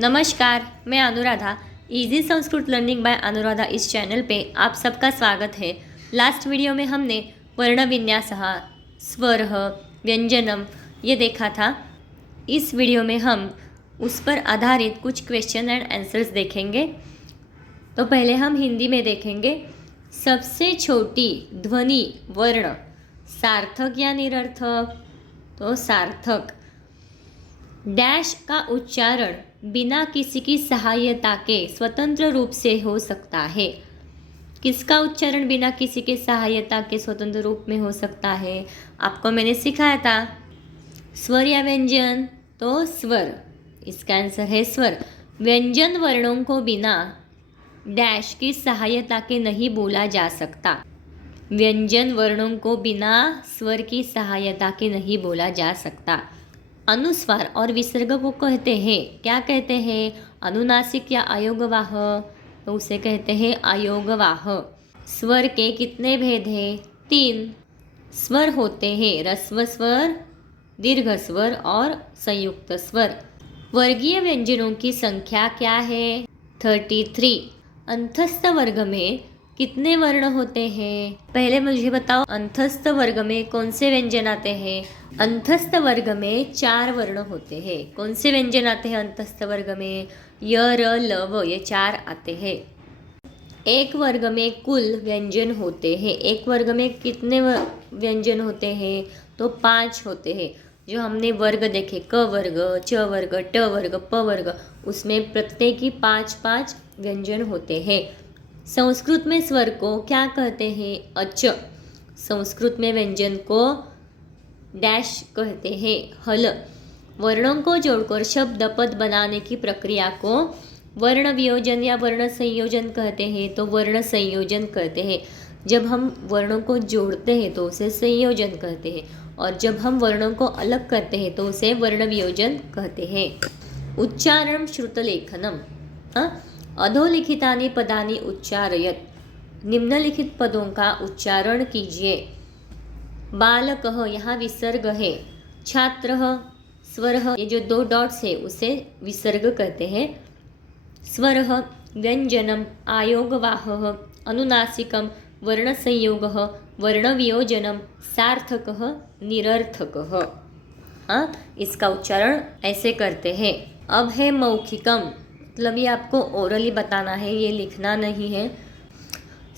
नमस्कार, मैं Anuradha. Easy Sanskrit learning by Anuradha इस चैनल पे आप सबका स्वागत है। लास्ट वीडियो में हमने वर्ण विन्यास, स्वर, व्यंजनम ये देखा था। इस वीडियो में हम उस पर आधारित कुछ क्वेश्चन एंड आंसर्स देखेंगे। तो पहले हम हिंदी में देखेंगे। सबसे छोटी ध्वनि वर्ण सार्थक या निरर्थक? तो सार्थक। डैश का उच्चारण बिना किसी की सहायता के स्वतंत्र रूप से हो सकता है। किसका उच्चारण बिना किसी के सहायता के स्वतंत्र रूप में हो सकता है? आपको मैंने सिखाया था। स्वर या व्यंजन? तो स्वर। इसका आंसर है स्वर। व्यंजन वर्णों को बिना डैश की सहायता के नहीं बोला जा सकता। व्यंजन वर्णों को बिना स्वर की सहायता के नहीं बोला जा सकता। अनुस्वार और विसर्ग को कहते हैं, क्या कहते हैं? अनुनासिक या अयोगवाह? तो उसे कहते हैं अयोगवाह। स्वर के कितने भेद हैं? 3 स्वर होते हैं, ह्रस्व स्वर, दीर्घ स्वर और संयुक्त स्वर। वर्गीय व्यंजनों की संख्या क्या है? 33। अंतस्थ वर्ग में कितने वर्ण होते हैं? पहले मुझे बताओ, अंतस्थ वर्ग में कौन से व्यंजन आते हैं? अंतस्थ वर्ग में 4 वर्ण होते हैं। कौन से व्यंजन आते हैं अंतस्थ वर्ग में? य, र, ल, व, ये 4 आते हैं। एक वर्ग में कुल व्यंजन होते हैं। एक वर्ग में कितने व्यंजन होते हैं? तो 5 होते हैं। जो हमने वर्ग देखे, क वर्ग, च वर्ग, ट वर्ग, प वर्ग, उसमें प्रत्येक की 5-5 व्यंजन होते हैं। संस्कृत में स्वर को क्या कहते हैं? अच। संस्कृत में व्यंजन को डैश कहते हैं, हल। वर्णों को जोड़कर शब्द पद बनाने की प्रक्रिया को वर्ण वियोजन या वर्ण संयोजन कहते हैं। तो वर्ण संयोजन कहते हैं। जब हम वर्णों को जोड़ते हैं तो उसे संयोजन कहते हैं, और जब हम वर्णों को अलग करते हैं तो उसे वर्ण वियोजन कहते हैं। उच्चारण श्रुतलेखनम। अधोलिखितानि पदानि उच्चारयत। निम्नलिखित पदों का उच्चारण कीजिए। बालकः, यहाँ विसर्ग है। छात्रः, स्वरः, ये जो 2 डॉट्स है उसे विसर्ग कहते हैं। स्वरः, व्यंजनम, आयोगवाहः, अनुनासिकम, वर्णसंयोगः, वर्णवियोजनम, सार्थकः, निरर्थकः। इसका उच्चारण ऐसे करते हैं। अब है मौखिकम, मतलब ये आपको ओरली बताना है, ये लिखना नहीं है।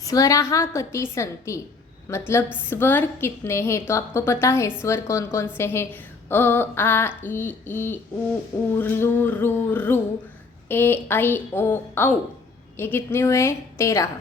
स्वराः कति सन्ति, मतलब स्वर कितने हैं? तो आपको पता है स्वर कौन कौन से हैं? अ, आ, ई, उ, लू, रू, रू, ए, ऐ, ओ, औ। ये कितने हुए? 13।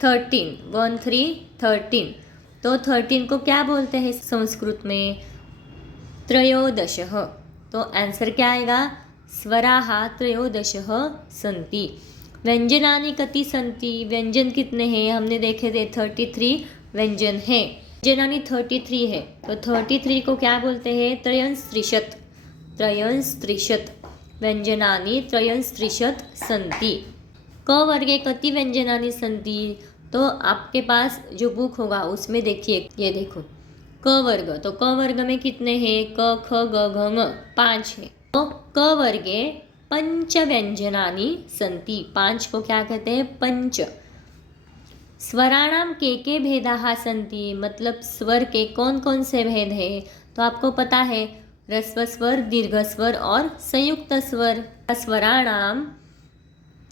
13। तो 13 को क्या बोलते हैं संस्कृत में? त्रयोदशः। तो आंसर क्या आएगा? स्वराः त्रयोदशः सन्ति। व्यंजनानि कति सन्ति, व्यंजन कितने हैं? हमने देखे थे 33 व्यंजन हैं। व्यंजनानि 33 है, तो 33 को क्या बोलते हैं? त्रयस्त्रिशत्। व्यंजनानि त्रयस्त्रिशत् सन्ति। क वर्गे कति व्यंजनानि सन्ति? तो आपके पास जो बुक होगा उसमें देखिए, ये देखो क वर्ग। तो क वर्ग में कितने हैं? क, ख, ग, घ, ङ, 5 है। तो क वर्गे पंच व्यंजनानि सन्ति। 5 को क्या कहते हैं? पंच। स्वराणाम के भेदाः सन्ति, मतलब स्वर के कौन कौन से भेद हैं? तो आपको पता है, ह्रस्व स्वर, दीर्घ स्वर और संयुक्त स्वर। स्वराणाम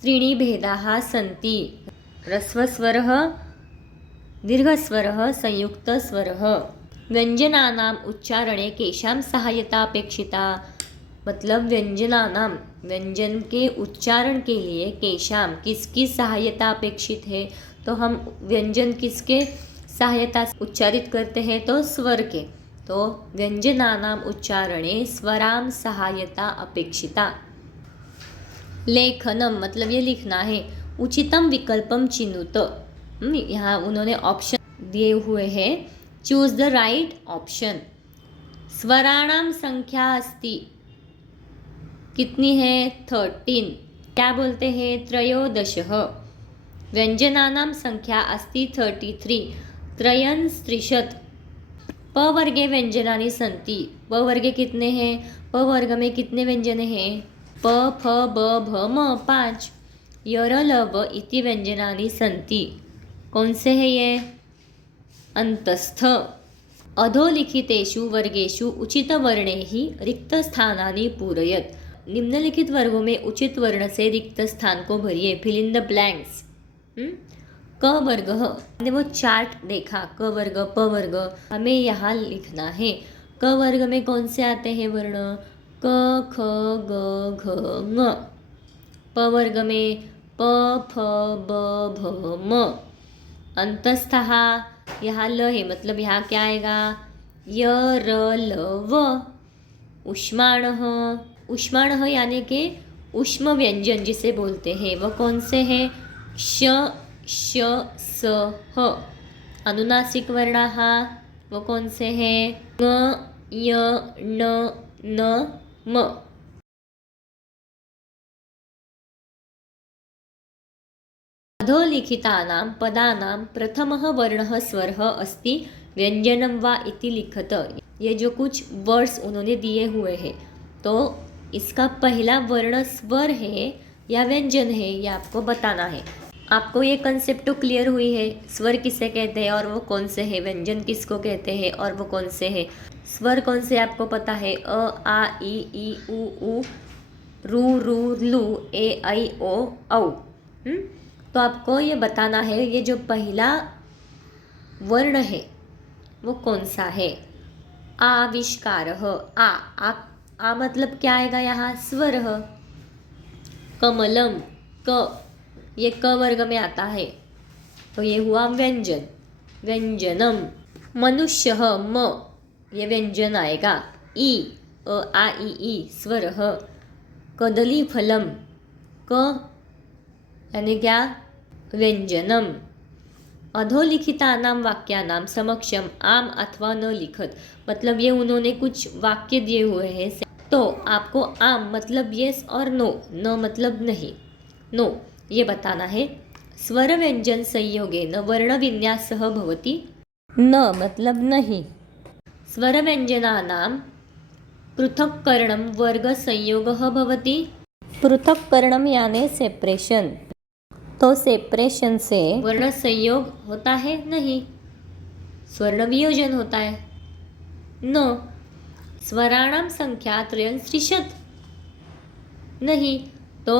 त्रीणि भेदाः सन्ति। ह्रस्व स्वरः, दीर्घ स्वरः, संयुक्त स्वरः। व्यंजनानाम उच्चारणे केषां सहायता अपेक्षिता, मतलब व्यंजनानाम, व्यंजन के उच्चारण के लिए केषां, किसकी सहायता अपेक्षित है? तो हम व्यंजन किसके सहायता से उच्चारित करते हैं? तो स्वर के। तो व्यंजनानाम उच्चारणे स्वराम सहायता अपेक्षिता। लेखनम, मतलब ये लिखना है। उचितम विकल्पम चिनुत। यहाँ उन्होंने ऑप्शन दिए हुए हैं, चूज द राइट ऑप्शन। स्वराणाम संख्या अस्ति, कितनी है? 13। क्या बोलते हैं? त्रयोदशः। व्यंजनानाम संख्या अस्ति 33। त्रयस्त्रिशत्। प वर्गे व्यंजनानि सन्ति। प वर्गे कितने हैं? प वर्ग में कितने व्यंजन हैं? प फ ब भ म 5। यर ल व इति व्यंजनानि सन्ति। कौन से है ये? अंतस्थ। अधोलिखितेषु वर्गेषु उचितवर्णैः रिक्तस्थानानि पूरयत। निम्नलिखित वर्गों में उचित वर्ण से रिक्त स्थान को भरिए। Fill in the blanks. क वर्ग, हमने वो चार्ट देखा, क वर्ग प वर्ग, हमें यहाँ लिखना है। क वर्ग में कौन से आते हैं वर्ण? क ख ग घ ङ। प वर्ग में प फ ब भ म। अंतस्थः, यहाँ ल है, मतलब यहाँ क्या आएगा? य र ल व। उष्माणः, उष्माणः यानी कि उष्म व्यंजन जिसे बोलते हैं, वह कौन से हैं? श श स ह। अनुनासिक वर्णाः, वो कौन से हैं? ङ य ण न म। अधोलिखितानां पदानां प्रथमः वर्णः स्वरः अस्ति व्यंजनं वा इति लिखत। ये जो कुछ वर्ड्स उन्होंने दिए हुए हैं, तो इसका पहला वर्ण स्वर है या व्यंजन है, ये आपको बताना है। आपको ये कंसेप्ट तो क्लियर हुई है, स्वर किसे कहते हैं और वो कौन से हैं, व्यंजन किसको कहते हैं और वो कौन से हैं। स्वर कौन से आपको पता है? अ आ ई उ रू रू लू ए ऐ ओ औ। तो आपको ये बताना है, ये जो पहला वर्ण है वो कौन सा है? आविष्कारः। आ मतलब क्या आएगा यहाँ? स्वर। कमलम, क, ये क वर्ग में आता है, तो ये हुआ व्यंजन, व्यंजनम। मनुष्यः, म, ये व्यंजन आएगा। ई, अ आ ई स्वरः। कदलीफलम, क यानी क्या? व्यंजनम। अधोलिखितानां वाक्यानां समक्षम आम अथवा न लिखत, मतलब ये उन्होंने कुछ वाक्य दिए हुए हैं, तो आपको आम मतलब यस और नो, न मतलब नहीं, नो ये बताना है। स्वर व्यंजन संयोगेन वर्ण विन्यासः भवति। न मतलब नहीं। स्वर व्यंजनानां पृथक्करणं वर्ग संयोगः भवति। पृथक्करणम यानी सेपरेशन, तो सेपरेशन से वर्ण संयोग होता है? नहीं, स्वर्ण वियोजन होता है। न स्वराणां संख्या त्रयस्त्रिंशत्, नहीं, तो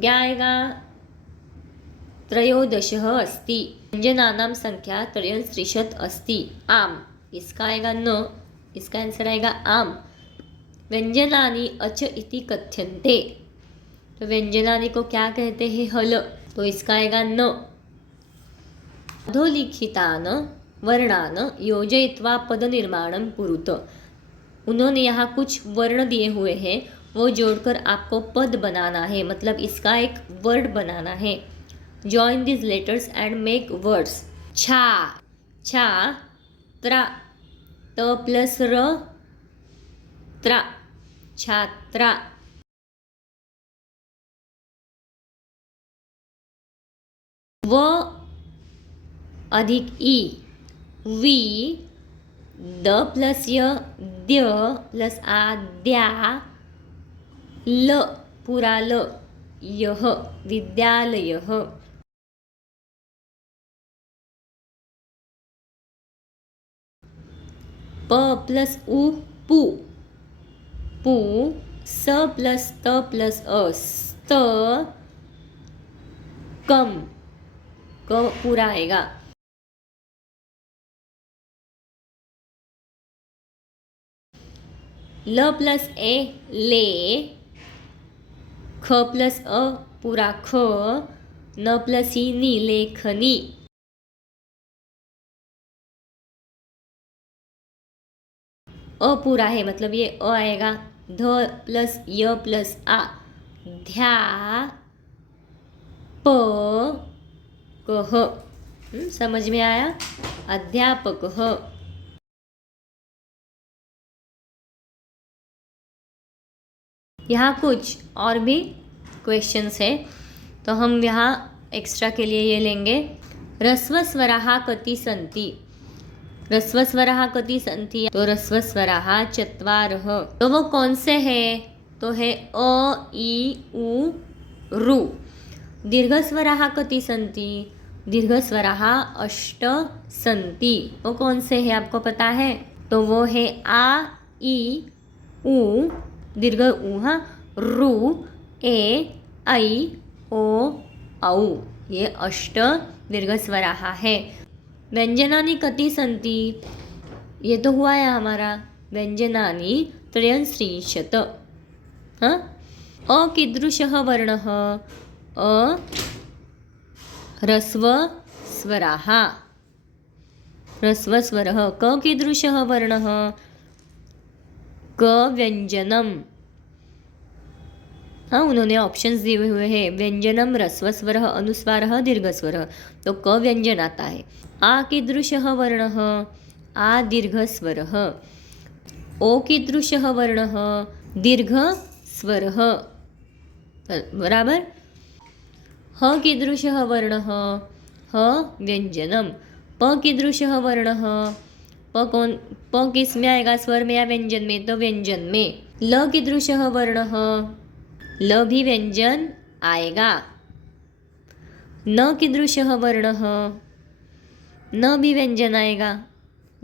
क्या आएगा? त्रयोदशः अस्ति। व्यंजनानां संख्या त्रयस्त्रिंशत् अस्ति। आम, इसका आएगा न, इसका आंसर आएगा आम। व्यंजनानि अच इति कथ्यन्ते, तो व्यंजनानि को क्या कहते हैं? हल, तो इसका आएगा न। अधोलिखितान वर्णान योजयित्वा पद निर्माणं कुरुत। उन्होंने यहाँ कुछ वर्ण दिए हुए हैं, वो जोड़कर आपको पद बनाना है, मतलब इसका एक वर्ड बनाना है। Join this letters and make words. छा, छा त्रा, त प्लस र त्रा, छात्रा। व अधिक ई, वी, द प्लस य द्य प्लस आ द्या, ल पूरा ल यह विद्यालयः। प प्लस उ पु, पु, स प्लस त प्लस अ स्त, कम, क पूरा आएगा। ल प्लस ए ले, ख प्लस अ पूरा ख, न प्लस ई नी लेखनी। अ पूरा है, मतलब ये अ आएगा। ध प्लस य प्लस आ ध्या प कह। समझ में आया? अध्यापक। यहाँ कुछ और भी क्वेश्चंस है, तो हम यहाँ एक्स्ट्रा के लिए ये लेंगे। ह्रस्वस्वराः कति सन्ति? ह्रस्वस्वराः कति सन्ति? तो ह्रस्वस्वराः चत्वारः। तो वो कौन से हैं? तो है अ इ उ ऋ। दीर्घस्वराः कति सन्ति? दीर्घस्वराः 8 सन्ति। वो कौन से है आपको पता है? तो वो है आ इ उ दीर्घ उ, हाँ, ऋ ए ऐ ओ औ। ये 8 दीर्घस्वराः है। व्यंजनानि कति सन्ति? ये तो हुआ है हमारा व्यंजनानि 33। हाँ, अ कीदृशः वर्णः? अ ह्रस्वस्वराः। ह्रस्वस्वरः। क कीदृशः वर्णः? क व्यंजनम। हाँ, उन्होंने ऑप्शंस दिए हुए हैं, व्यंजनम, ह्रस्वस्वरः, अनुस्वारः, दीर्घस्वरः। तो क व्यंजन आता है। आ कीदृशः वर्णः? आ दीर्घस्वरः। ओ कीदृशः वर्णः? दीर्घस्वरः। बराबर। ह कीदृशः वर्णः? ह व्यंजनम। प कीदृशः वर्णः? प किस में आएगा? स्वर में या व्यंजन में? तो व्यंजन में। ल कीदृशः वर्णः? ल भी व्यंजन आएगा। न कीदृशः वर्णः? न भी व्यंजन आएगा।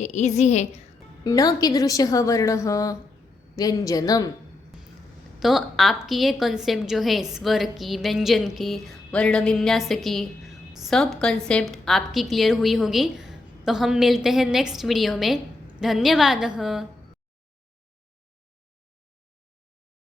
ये इजी है। न कीदृशः वर्णः? व्यंजनम। तो आपकी ये कंसेप्ट जो है स्वर की, व्यंजन की, वर्ण विन्यास की, सब कंसेप्ट आपकी क्लियर हुई होगी। तो हम मिलते हैं नेक्स्ट वीडियो में। धन्यवाद।